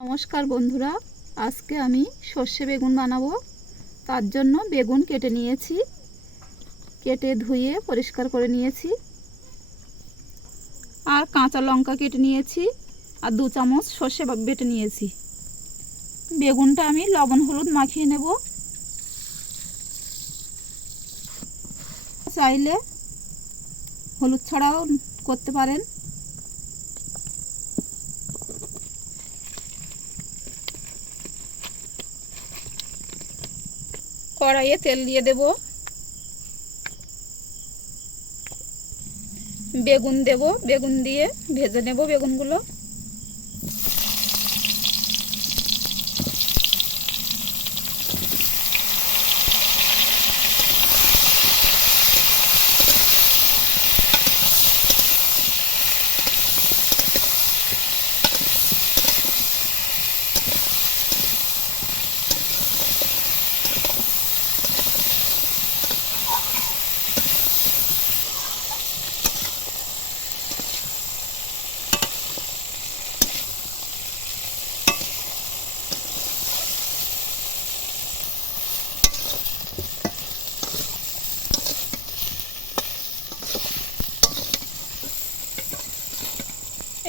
নমস্কার বন্ধুরা, আজকে আমি সর্ষে বেগুন বানাবো। তার জন্য বেগুন কেটে নিয়েছি। কেটে ধুয়ে পরিষ্কার করে নিয়েছি। আর কাঁচা লঙ্কা কেটে নিয়েছি আর দু চামচ সর্ষে বেটে নিয়েছি। বেগুনটা আমি লবণ হলুদ মাখিয়ে নেব। চাইলে হলুদ ছাড়াও করতে পারেন। কড়াইয়ে তেল দিয়ে দেব। বেগুন দেব বেগুন দিয়ে ভেজে নেব বেগুনগুলো।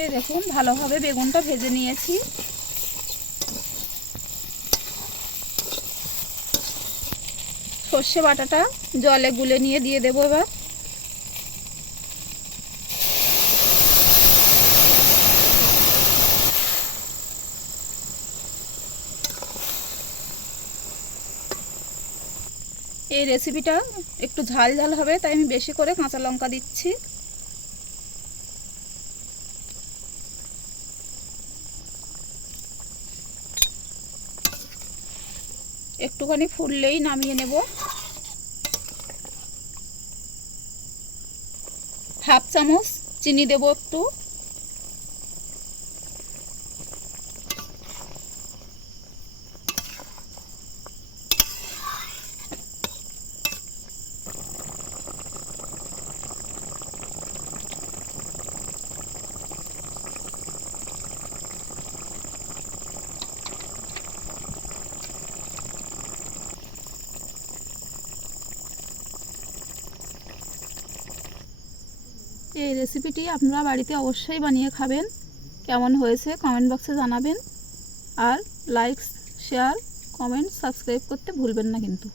এই দেখুন, ভালোভাবে বেগুনটা ভেজে নিয়েছি। সর্ষে বাটাটা জলে গুলে নিয়ে দিয়ে দেবো এবার। এই রেসিপিটা একটু ঝাল ঝাল হবে, তাই আমি বেশি করে কাঁচা লঙ্কা দিচ্ছি। একটুখানি ফুললেই নামিয়ে নেব। হাফ চামচ চিনি দেব একটু। এই রেসিপিটি আপনারা বাড়িতে অবশ্যই বানিয়ে খাবেন। কেমন হয়েছে কমেন্ট বক্সে জানাবেন। আর লাইক শেয়ার কমেন্ট সাবস্ক্রাইব করতে ভুলবেন না কিন্তু।